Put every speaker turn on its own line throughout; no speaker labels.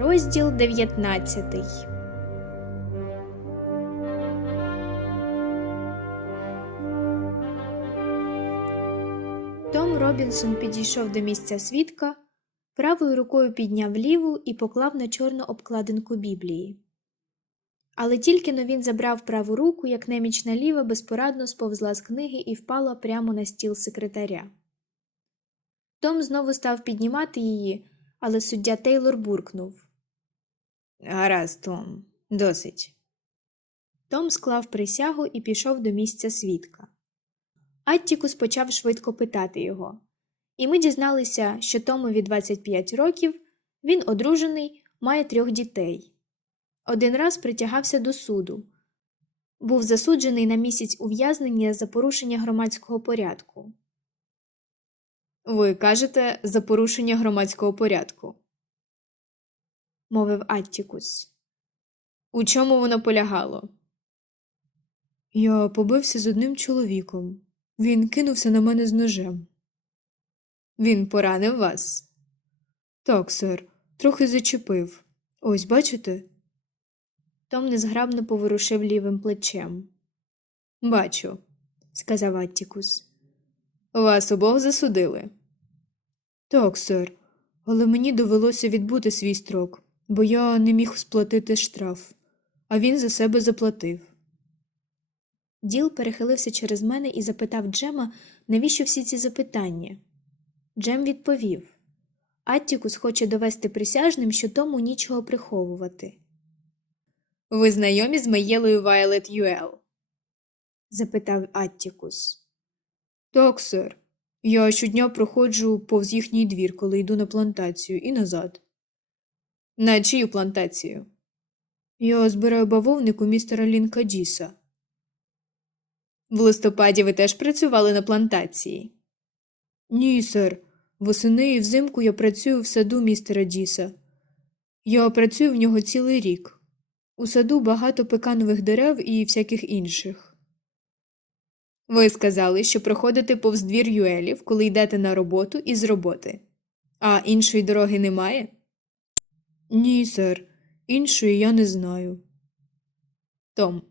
Розділ 19 Том Робінсон підійшов до місця свідка, правою рукою підняв ліву і поклав на чорну обкладинку Біблії. Але тільки но він забрав праву руку, як немічна ліва безпорадно сповзла з книги і впала прямо на стіл секретаря. Том знову став піднімати її, але суддя Тейлор буркнув.
Гаразд, Том, досить.
Том склав присягу і пішов до місця свідка. Аттікус почав швидко питати його. І ми дізналися, що Томові 25 років, він одружений, має трьох дітей. Один раз притягався до суду. Був засуджений на місяць ув'язнення за порушення громадського порядку.
Ви кажете за порушення громадського порядку.
Мовив Аттікус.
У чому воно полягало?
Я побився з одним чоловіком. Він кинувся на мене з ножем.
Він поранив вас?
Так, сер, трохи зачепив. Ось бачите?
Том незграбно поворушив лівим плечем,
Бачу.
сказав Аттікус.
Вас обох засудили.
Так, сер, але мені довелося відбути свій строк, бо я не міг сплатити штраф, а він за себе заплатив.
Діл перехилився через мене і запитав Джема, навіщо всі ці запитання. Джем відповів Аттікус хоче довести присяжним, що тому нічого приховувати.
Ви знайомі з Маєлою Вайлет Юел?
запитав Аттікус.
Так, сер. Я щодня проходжу повз їхній двір, коли йду на плантацію, і назад.
На чию плантацію?
Я збираю бавовник у містера Лінка Діса.
В листопаді ви теж працювали на плантації.
Ні, сер. Восени і взимку я працюю в саду містера Діса. Я працюю в нього цілий рік. У саду багато пеканових дерев і всяких інших.
Ви сказали, що проходите повз двір Юелів, коли йдете на роботу і з роботи. А іншої дороги немає?
Ні, сер. Іншої я не знаю.
Том,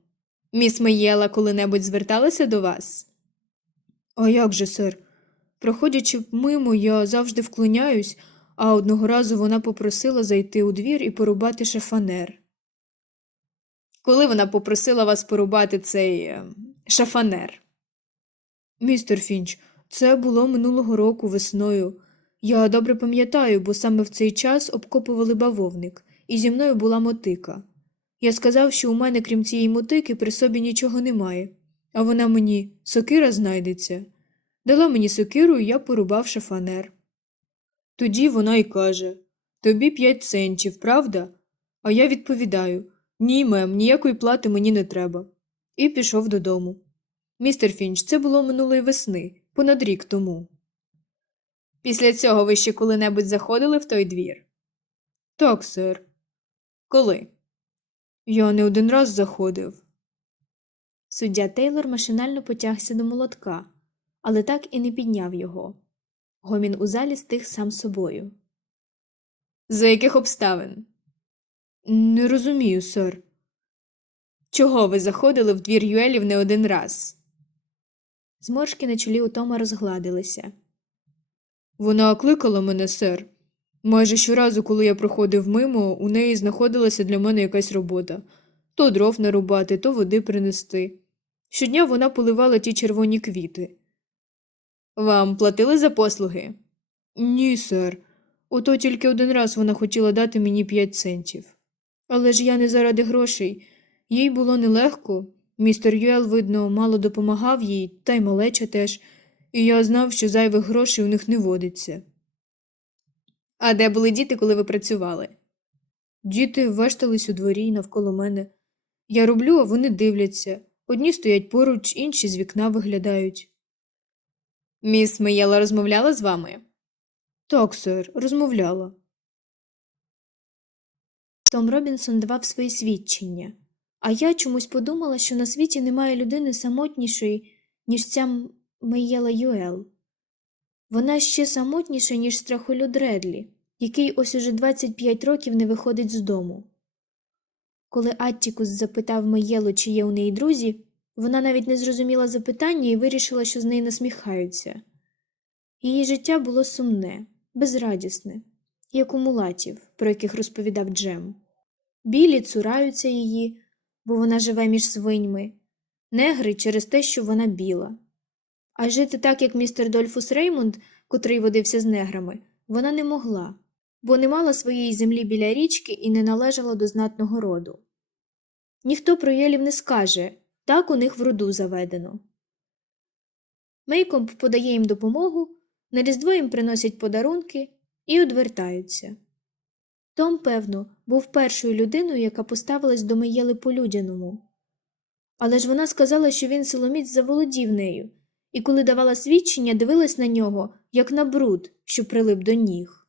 міс Маєла коли-небудь зверталася до вас?
А як же, сер? Проходячи мимо, я завжди вклоняюсь, а одного разу вона попросила зайти у двір і порубати шафанер.
Коли вона попросила вас порубати цей е, шафанер?
Містер Фінч, це було минулого року весною. Я добре пам'ятаю, бо саме в цей час обкопували бавовник, і зі мною була мотика. Я сказав, що у мене, крім цієї мотики, при собі нічого немає, а вона мені сокира знайдеться. Дала мені сокиру, і я порубав шафанер. Тоді вона й каже Тобі п'ять центів, правда? А я відповідаю Ні, мем, ніякої плати мені не треба. І пішов додому. Містер Фінч, це було минулої весни, понад рік тому.
Після цього ви ще коли-небудь заходили в той двір?
Так, сер.
Коли?
Я не один раз заходив.
Суддя Тейлор машинально потягся до молотка, але так і не підняв його. Гомін у залі стих сам собою.
За яких обставин?
Не розумію, сер.
Чого ви заходили в двір Юелів не один раз?
Зморшки на чолі у Тома розгладилися.
Вона кликала мене, сер. Майже щоразу, коли я проходив мимо, у неї знаходилася для мене якась робота то дров нарубати, то води принести. Щодня вона поливала ті червоні квіти.
Вам платили за послуги?
Ні, сер. Ото тільки один раз вона хотіла дати мені п'ять центів. Але ж я не заради грошей. Їй було нелегко. Містер Юел, видно, мало допомагав їй, та й малеча теж, і я знав, що зайвих грошей у них не водиться.
А де були діти, коли ви працювали?
Діти вештались у дворі навколо мене. Я роблю, а вони дивляться. Одні стоять поруч, інші з вікна виглядають.
Міс Меєла розмовляла з вами?
Так, сер, розмовляла.
Том Робінсон давав свої свідчення, а я чомусь подумала, що на світі немає людини самотнішої, ніж ця Меєла Юел. Вона ще самотніша, ніж страхолюд Редлі, який ось уже 25 років не виходить з дому. Коли Аттікус запитав Маєлу, чи є у неї друзі, вона навіть не зрозуміла запитання і вирішила, що з неї насміхаються. Її життя було сумне, безрадісне, як у мулатів, про яких розповідав Джем. Білі цураються її, бо вона живе між свиньми, негри через те, що вона біла. А жити так, як містер Дольфус Реймонд, котрий водився з неграми, вона не могла, бо не мала своєї землі біля річки і не належала до знатного роду. Ніхто про Єлів не скаже так у них в роду заведено. Мейкомп подає їм допомогу, на різдво їм приносять подарунки і одвертаються. Том, певно, був першою людиною, яка поставилась до Меєли по-людяному. Але ж вона сказала, що він силоміць заволодів нею, і коли давала свідчення, дивилась на нього, як на бруд, що прилип до ніг.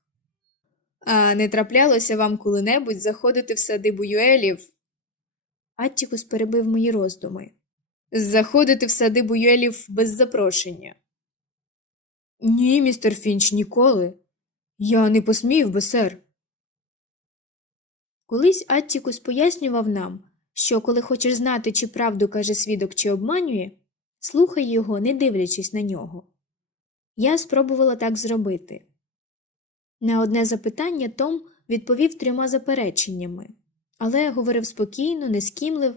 А не траплялося вам коли-небудь заходити в садибу Юелів?
Аттікус перебив мої роздуми.
Заходити в садибу Юелів без запрошення.
Ні, містер Фінч, ніколи. Я не посмів би, сер.
Колись Аттікус пояснював нам, що коли хочеш знати, чи правду каже свідок, чи обманює, слухай його, не дивлячись на нього. Я спробувала так зробити. На одне запитання Том відповів трьома запереченнями, але говорив спокійно, не скімлив,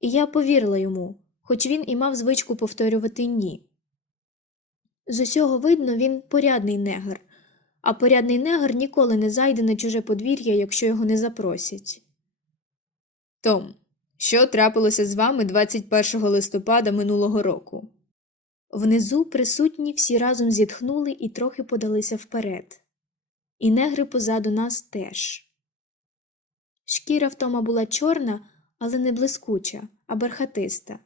і я повірила йому, хоч він і мав звичку повторювати ні. З усього видно, він порядний негр, а порядний негр ніколи не зайде на чуже подвір'я, якщо його не запросять.
Том, що трапилося з вами 21 листопада минулого року?
Внизу присутні всі разом зітхнули і трохи подалися вперед. І негри позаду нас теж. Шкіра в Тома була чорна, але не блискуча, а бархатиста.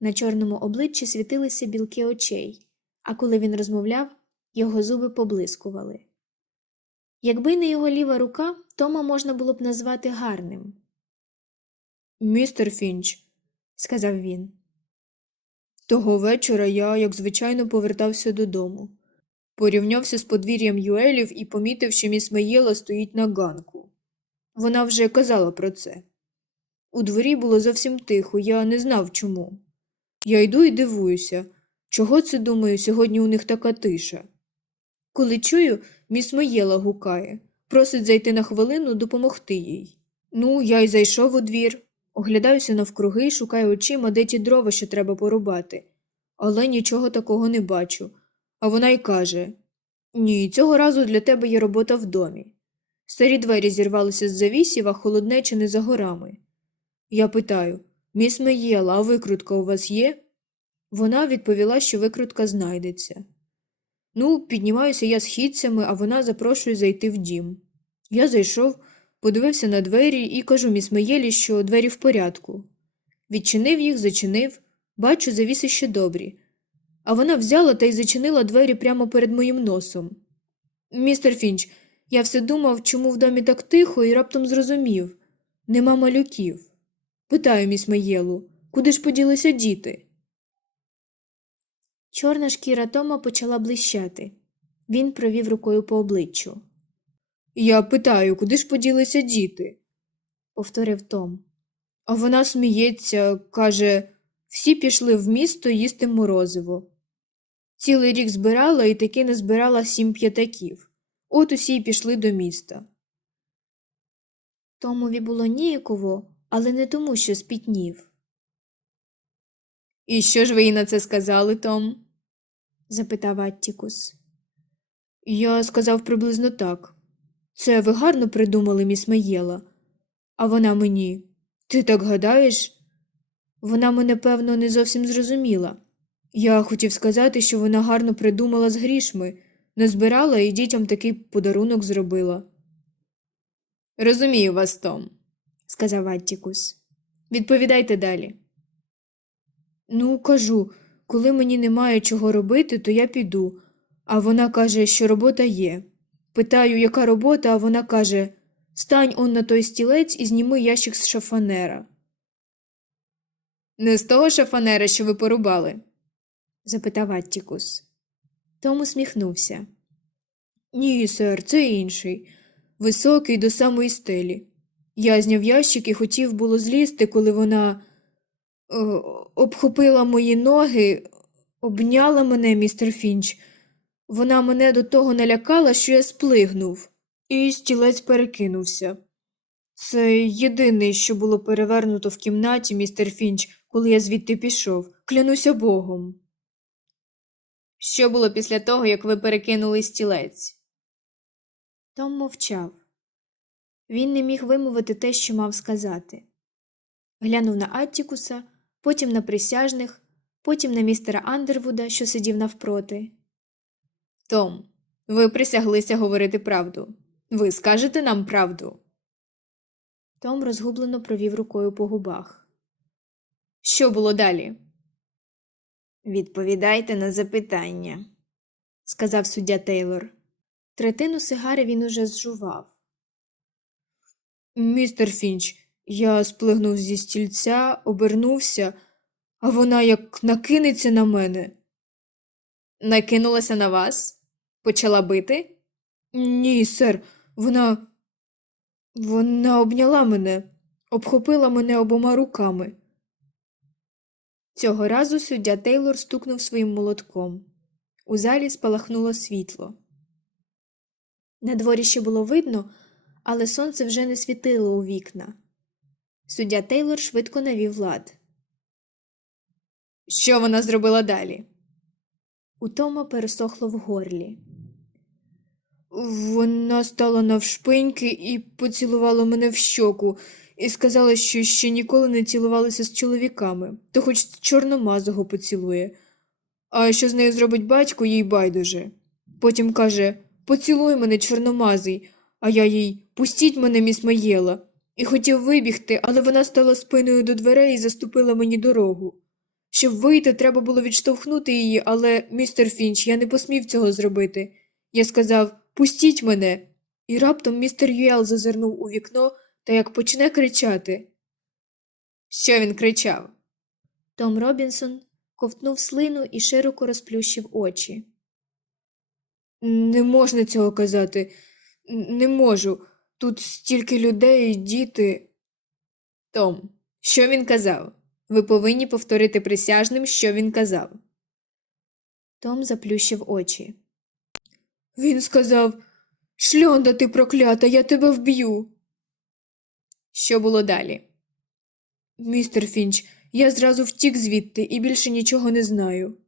На чорному обличчі світилися білки очей, а коли він розмовляв, його зуби поблискували. Якби не його ліва рука, Тома можна було б назвати гарним,
Містер Фінч,
сказав він.
того вечора я, як звичайно, повертався додому. Порівнявся з подвір'ям Юелів і помітив, що міс Маєла стоїть на ганку. Вона вже казала про це. У дворі було зовсім тихо, я не знав чому. Я йду і дивуюся, чого це, думаю, сьогодні у них така тиша. Коли чую, міс Маєла гукає, просить зайти на хвилину допомогти їй. Ну, я й зайшов у двір, оглядаюся навкруги і шукаю очима, де ті дрова, що треба порубати. Але нічого такого не бачу. А вона й каже Ні, цього разу для тебе є робота в домі. Старі двері зірвалися з завісів, а холоднеча не за горами. Я питаю Міс Меєла, а викрутка у вас є? Вона відповіла, що викрутка знайдеться. Ну, піднімаюся я східцями, а вона запрошує зайти в дім. Я зайшов, подивився на двері і кажу міс Меєлі, що двері в порядку. Відчинив їх, зачинив, бачу, завіси ще добрі. А вона взяла та й зачинила двері прямо перед моїм носом. Містер Фінч, я все думав, чому в домі так тихо, і раптом зрозумів нема малюків. Питаю міс Маєлу, куди ж поділися діти?
Чорна шкіра Тома почала блищати. Він провів рукою по обличчю.
Я питаю, куди ж поділися діти?
Повторив Том.
А вона сміється, каже, всі пішли в місто їсти морозиво. Цілий рік збирала і таки не збирала сім п'ятаків. От усі й пішли до міста.
Томові було ніяково, але не тому, що спітнів.
І що ж ви їй на це сказали, Том?
запитав Аттікус.
Я сказав приблизно так. Це ви гарно придумали, міс Маєла. А вона мені. Ти так гадаєш? Вона мене, певно, не зовсім зрозуміла. Я хотів сказати, що вона гарно придумала з грішми, назбирала і дітям такий подарунок зробила.
Розумію вас, Том.
сказав Аттікус.
Відповідайте далі.
Ну, кажу, коли мені немає чого робити, то я піду. А вона каже, що робота є. Питаю, яка робота, а вона каже Стань он на той стілець і зніми ящик з шафанера.
Не з того шафанера, що ви порубали.
запитав Аттікус. Том усміхнувся.
Ні, сер, це інший. Високий до самої стелі. Я зняв ящик і хотів було злізти, коли вона е, обхопила мої ноги, обняла мене, містер Фінч. Вона мене до того налякала, що я сплигнув, і стілець перекинувся. Це єдине, що було перевернуто в кімнаті, містер Фінч, коли я звідти пішов. Клянуся Богом.
Що було після того, як ви перекинули стілець?
Том мовчав. Він не міг вимовити те, що мав сказати. Глянув на Аттікуса, потім на присяжних, потім на містера Андервуда, що сидів навпроти.
Том, ви присяглися говорити правду. Ви скажете нам правду.
Том розгублено провів рукою по губах.
Що було далі?
Відповідайте на запитання, сказав суддя Тейлор. Третину сигари він уже зжував.
Містер Фінч, я сплигнув зі стільця, обернувся, а вона як накинеться на мене.
Накинулася на вас? Почала бити?
Ні, сер, вона. Вона обняла мене, обхопила мене обома руками.
Цього разу суддя Тейлор стукнув своїм молотком. У залі спалахнуло світло. На дворі ще було видно, але сонце вже не світило у вікна. Суддя Тейлор швидко навів лад.
Що вона зробила далі?
У Тома пересохло в горлі.
Вона стала навшпиньки і поцілувала мене в щоку, і сказала, що ще ніколи не цілувалася з чоловіками, то хоч чорномазого поцілує. А що з нею зробить батько, їй байдуже. Потім каже Поцілуй мене, чорномазий, а я їй пустіть мене, міс Маєла. І хотів вибігти, але вона стала спиною до дверей і заступила мені дорогу. Щоб вийти, треба було відштовхнути її, але, містер Фінч, я не посмів цього зробити. Я сказав Пустіть мене. І раптом містер Юел зазирнув у вікно та як почне кричати.
Що він кричав?
Том Робінсон ковтнув слину і широко розплющив очі.
Не можна цього казати. Не можу. Тут стільки людей діти.
Том, що він казав? Ви повинні повторити присяжним, що він казав.
Том заплющив очі.
Він сказав Шльонда, ти проклята, я тебе вб'ю.
Що було далі?
Містер Фінч, я зразу втік звідти і більше нічого не знаю.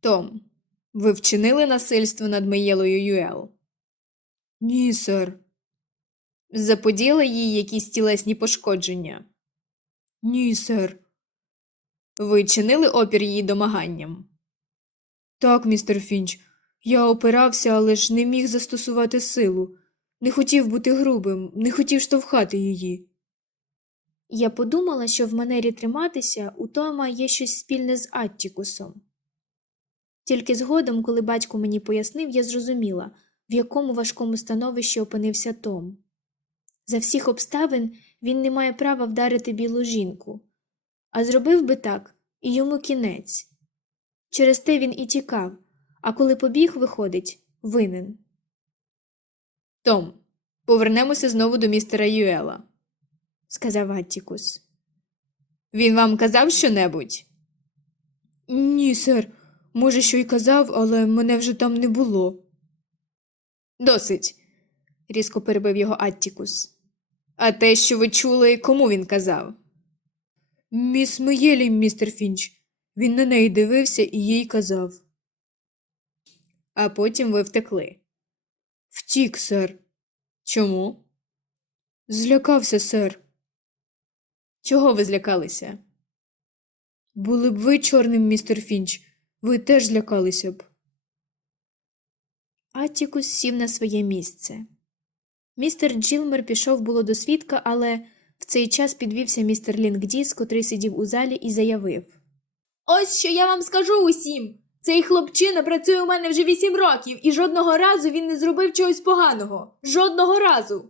Том, ви вчинили насильство над Маєлою Юел?
Ні, сер.
Заподіли їй якісь тілесні пошкодження?
Ні, сер.
Ви чинили опір її домаганням?
Так, містер Фінч. Я опирався, але ж не міг застосувати силу. Не хотів бути грубим, не хотів штовхати її.
Я подумала, що в манері триматися у Тома є щось спільне з Аттікусом. Тільки згодом, коли батько мені пояснив, я зрозуміла, в якому важкому становищі опинився Том. За всіх обставин він не має права вдарити білу жінку, а зробив би так, і йому кінець. Через те він і тікав, а коли побіг, виходить, винен.
Том, повернемося знову до містера Юела.
сказав Аттікус.
Він вам казав щонебудь?
Ні, сер. Може, що й казав, але мене вже там не було.
Досить,
різко перебив його Аттікус.
А те, що ви чули, кому він казав?
Міс Меєлі, містер Фінч. Він на неї дивився і їй казав.
А потім ви втекли.
Втік, сер.
Чому?
Злякався, сер.
Чого ви злякалися?
Були б ви чорним, містер Фінч. Ви теж злякалися б.
Аттікус сів на своє місце. Містер Джилмер пішов було до свідка, але в цей час підвівся містер Лінгдіс, котрий сидів у залі, і заявив
Ось що я вам скажу усім. Цей хлопчина працює у мене вже вісім років, і жодного разу він не зробив чогось поганого. Жодного разу.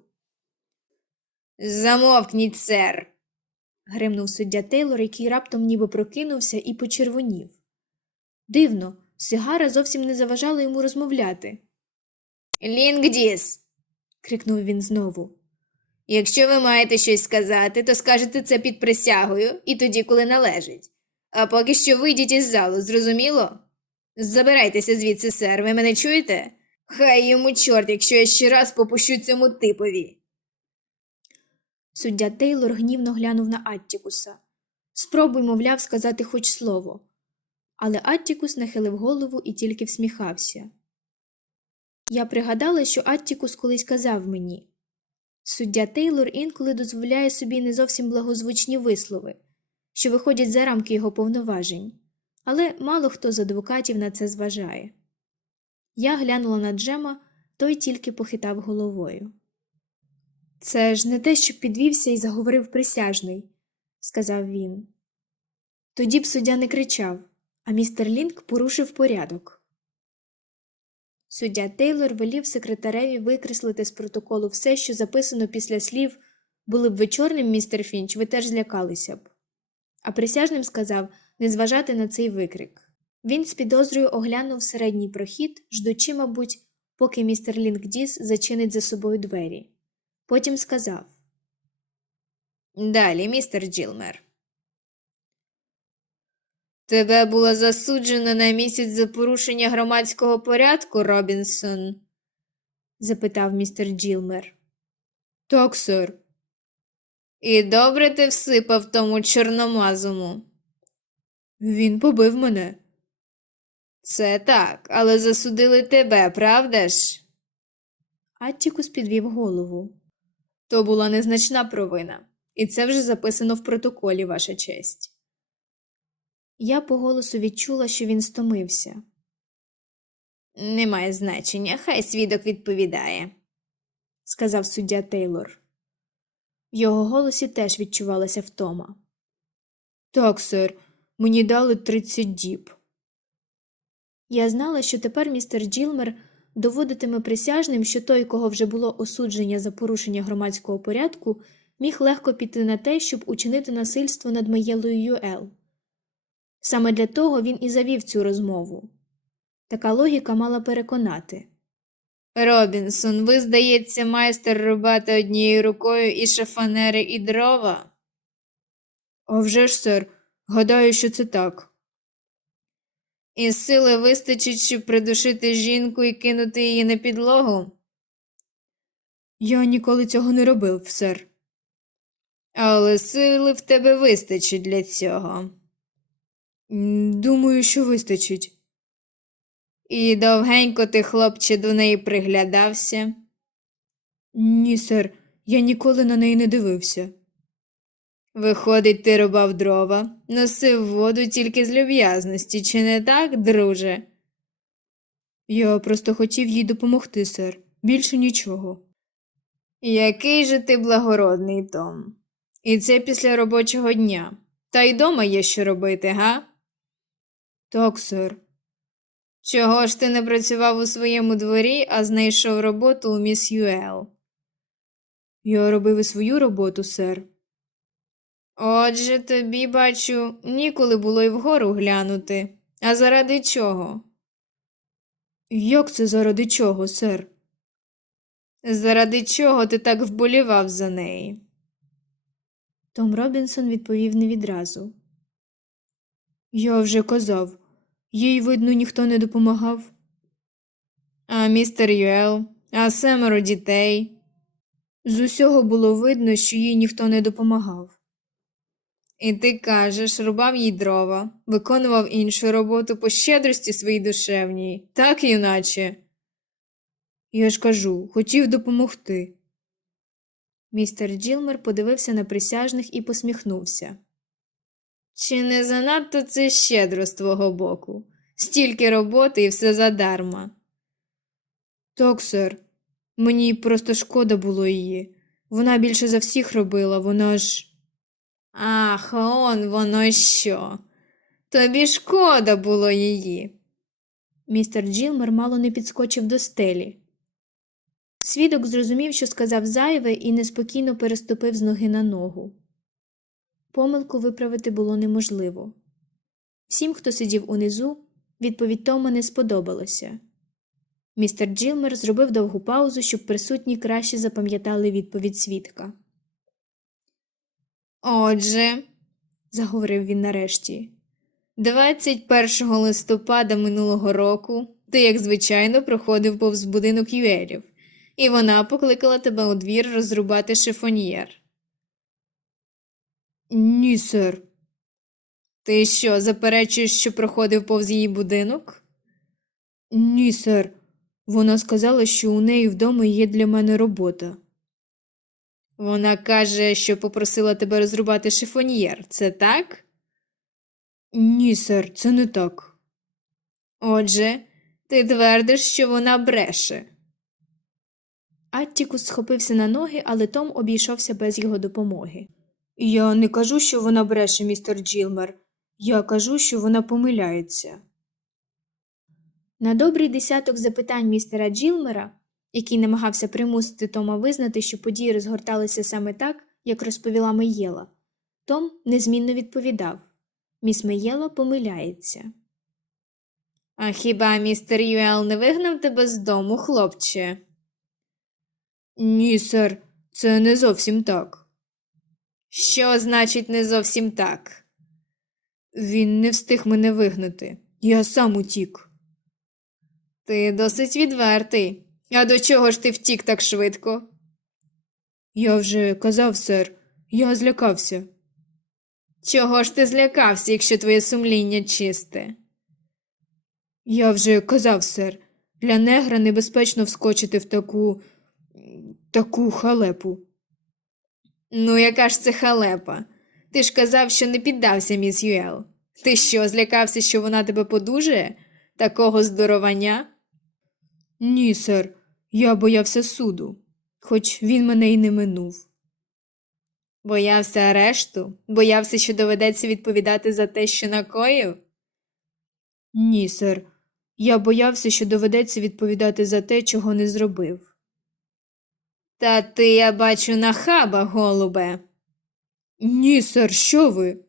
Замовкніть, сер.
гримнув суддя Тейлор, який раптом ніби прокинувся і почервонів. Дивно, сигара зовсім не заважала йому розмовляти.
Лінгдіс. Крикнув він знову. Якщо ви маєте щось сказати, то скажете це під присягою і тоді, коли належить. А поки що вийдіть із залу, зрозуміло? Забирайтеся звідси, сер, ви мене чуєте? Хай йому чорт, якщо я ще раз попущу цьому типові.
Суддя Тейлор гнівно глянув на Аттікуса. Спробуй, мовляв, сказати хоч слово. Але Аттікус нахилив голову і тільки всміхався. Я пригадала, що Аттікус колись казав мені суддя Тейлор інколи дозволяє собі не зовсім благозвучні вислови, що виходять за рамки його повноважень, але мало хто з адвокатів на це зважає. Я глянула на Джема, той тільки похитав головою. Це ж не те, що підвівся і заговорив присяжний, сказав він. Тоді б суддя не кричав, а містер Лінк порушив порядок. Суддя Тейлор велів секретареві викреслити з протоколу все, що записано після слів були б ви чорним, містер Фінч, ви теж злякалися б. А присяжним сказав не зважати на цей викрик. Він з підозрою оглянув середній прохід, ждучи, мабуть, поки містер Лінкдіс зачинить за собою двері. Потім сказав
Далі, містер Джилмер. Тебе було засуджено на місяць за порушення громадського порядку, Робінсон?
запитав містер Джилмер.
Так, сер.
І добре ти всипав тому чорномазому.
Він побив мене.
Це так, але засудили тебе, правда ж?
Аттікус підвів голову.
То була незначна провина, і це вже записано в протоколі, ваша честь.
Я по голосу відчула, що він стомився.
Немає значення, хай свідок відповідає.
сказав суддя Тейлор. В його голосі теж відчувалася втома.
Так, сер, мені дали 30 діб.
Я знала, що тепер містер Джилмер доводитиме присяжним, що той, кого вже було осудження за порушення громадського порядку, міг легко піти на те, щоб учинити насильство над Маєлою Юел. Саме для того він і завів цю розмову. Така логіка мала переконати.
Робінсон, ви, здається, майстер рубати однією рукою і шифонери, і дрова.
А вже ж, сер, гадаю, що це так.
І сили вистачить, щоб придушити жінку і кинути її на підлогу.
Я ніколи цього не робив, сер.
Але сили в тебе вистачить для цього.
Думаю, що вистачить.
І довгенько ти, хлопче, до неї приглядався.
Ні, сер, я ніколи на неї не дивився.
Виходить, ти рубав дрова, носив воду тільки з люб'язності, чи не так, друже?
Я просто хотів їй допомогти, сер. Більше нічого.
Який же ти благородний, Том. І це після робочого дня. Та й дома є що робити, га?
Так, сер.
Чого ж ти не працював у своєму дворі, а знайшов роботу у міс Юел?
Я робив і свою роботу, сер.
Отже, тобі, бачу, ніколи було й вгору глянути. А заради чого?
Як це заради чого, сер?
Заради чого ти так вболівав за неї?
Том Робінсон відповів не відразу.
Я вже казав. Їй, видно, ніхто не допомагав.
А містер Юел, а семеро дітей.
З усього було видно, що їй ніхто не допомагав.
І ти кажеш, рубав їй дрова, виконував іншу роботу по щедрості своїй душевній, так, юначе?
Я ж кажу, хотів допомогти.
Містер Джилмер подивився на присяжних і посміхнувся.
Чи не занадто це щедро з твого боку? Стільки роботи і все задарма.
Так, сер. Мені просто шкода було її. Вона більше за всіх робила, вона ж.
Ах, он воно що. Тобі шкода було її.
Містер Джилмер мало не підскочив до стелі. Свідок зрозумів, що сказав зайве, і неспокійно переступив з ноги на ногу. Помилку виправити було неможливо. Всім, хто сидів унизу, відповідь Тома не сподобалася. Містер Джилмер зробив довгу паузу, щоб присутні краще запам'ятали відповідь свідка.
Отже,
Заговорив він нарешті.
21 листопада минулого року ти, як звичайно, проходив повз будинок Юелів, і вона покликала тебе у двір розрубати шифоньєр.
Ні, сер.
Ти що, заперечуєш, що проходив повз її будинок?
Ні, сер. Вона сказала, що у неї вдома є для мене робота.
Вона каже, що попросила тебе розрубати шифоньєр, це так?
Ні, сер, це не так.
Отже, ти твердиш, що вона бреше.
Аттікус схопився на ноги, але Том обійшовся без його допомоги.
Я не кажу, що вона бреше, містер Джилмер. Я кажу, що вона помиляється.
На добрий десяток запитань містера Джилмера, який намагався примусити Тома визнати, що події розгорталися саме так, як розповіла Меєла, Том незмінно відповідав Міс Меєла помиляється.
А хіба містер Юел не вигнав тебе з дому, хлопче?
Ні, сер, це не зовсім так.
Що значить не зовсім так?
Він не встиг мене вигнати. Я сам утік.
Ти досить відвертий. А до чого ж ти втік так швидко?
Я вже казав, сер, я злякався.
Чого ж ти злякався, якщо твоє сумління чисте?
Я вже казав, сер, для негра небезпечно вскочити в таку. таку халепу.
Ну, яка ж це халепа? Ти ж казав, що не піддався, міс Юел. Ти що, злякався, що вона тебе подужає? Такого здоровання?
Ні, сер, я боявся суду, хоч він мене й не минув.
Боявся арешту? Боявся, що доведеться відповідати за те, що накоїв?
Ні, сер, я боявся, що доведеться відповідати за те, чого не зробив.
Та ти, я бачу, нахаба, голубе.
Ні, сер, що ви?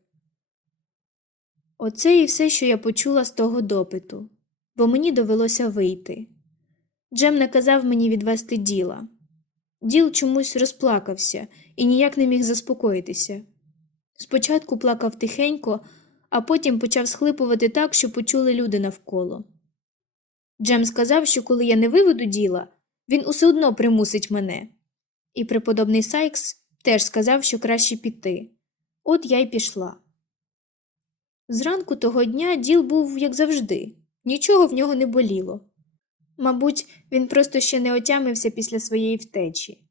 Оце і все, що я почула з того допиту, бо мені довелося вийти. Джем наказав мені відвести діла. Діл чомусь розплакався і ніяк не міг заспокоїтися. Спочатку плакав тихенько, а потім почав схлипувати так, що почули люди навколо. Джем сказав, що коли я не виведу діла, він усе одно примусить мене. І преподобний Сайкс теж сказав, що краще піти. От я й пішла. Зранку того дня діл був, як завжди, нічого в нього не боліло. Мабуть, він просто ще не отямився після своєї втечі.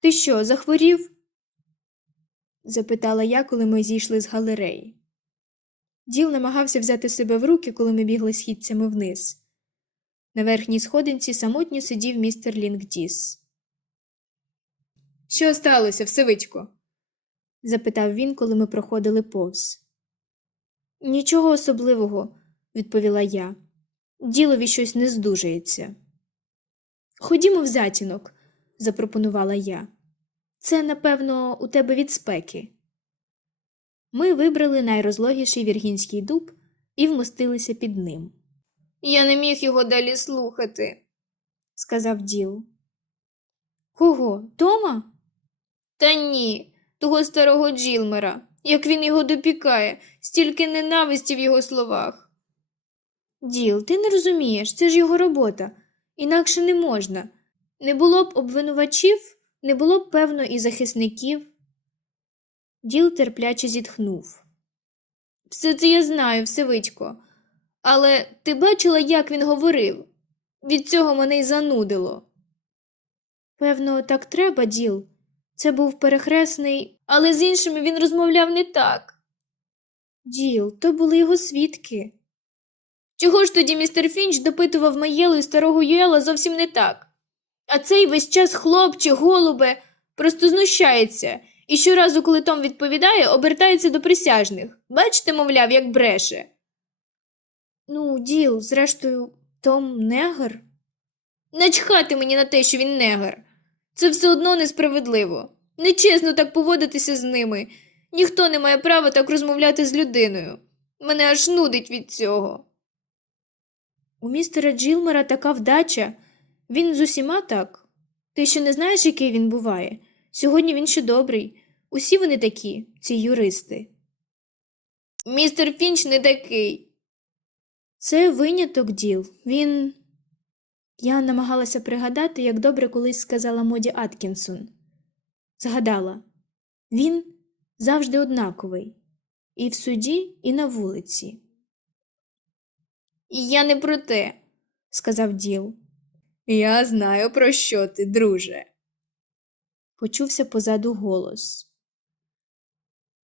Ти що, захворів? запитала я, коли ми зійшли з галереї. Діл намагався взяти себе в руки, коли ми бігли східцями вниз. На верхній сходинці самотньо сидів містер Лінгдіс.
Що сталося, Всевичко?
запитав він, коли ми проходили повз. Нічого особливого, відповіла я. Ділові щось не здужується. Ходімо в затінок, запропонувала я. Це, напевно, у тебе від спеки. Ми вибрали найрозлогіший віргінський дуб і вмостилися під ним,
Я не міг його далі слухати.
сказав діл. Кого? Тома?
Та ні, того старого Джилмера, як він його допікає, стільки ненависті в його словах.
Діл, ти не розумієш, це ж його робота. Інакше не можна. Не було б обвинувачів, не було б, певно, і захисників. Діл терпляче зітхнув.
Все це я знаю, Всевичко. Але ти бачила, як він говорив? Від цього мене й занудило.
Певно, так треба, діл. Це був перехресний.
Але з іншими він розмовляв не так.
Діл, то були його свідки.
Чого ж тоді містер Фінч допитував Маєлу і старого Юела зовсім не так? А цей весь час хлопче, голубе, просто знущається, і щоразу, коли Том відповідає, обертається до присяжних. Бачите, мовляв, як бреше.
Ну, діл, зрештою, Том негр.
Начхати мені на те, що він негр. Це все одно несправедливо. Нечесно так поводитися з ними. Ніхто не має права так розмовляти з людиною. Мене аж нудить від цього.
У містера Джилмера така вдача. Він з усіма так. Ти ще не знаєш, який він буває? Сьогодні він ще добрий. Усі вони такі, ці юристи.
Містер Фінч не такий.
Це виняток діл. Він. Я намагалася пригадати, як добре колись сказала Моді Аткінсон. Згадала він завжди однаковий. І в суді, і на вулиці,
Я не про те.
сказав діл.
Я знаю, про що ти, друже.
Почувся позаду голос.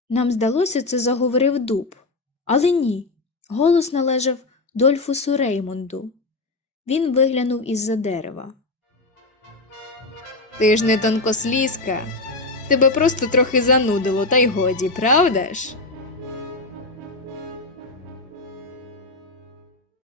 Нам здалося, це заговорив дуб. Але ні. Голос належав Дольфусу Реймонду. Він виглянув із-за дерева.
Ти ж не тонкослізка. Тебе просто трохи занудило, та й годі, правда ж?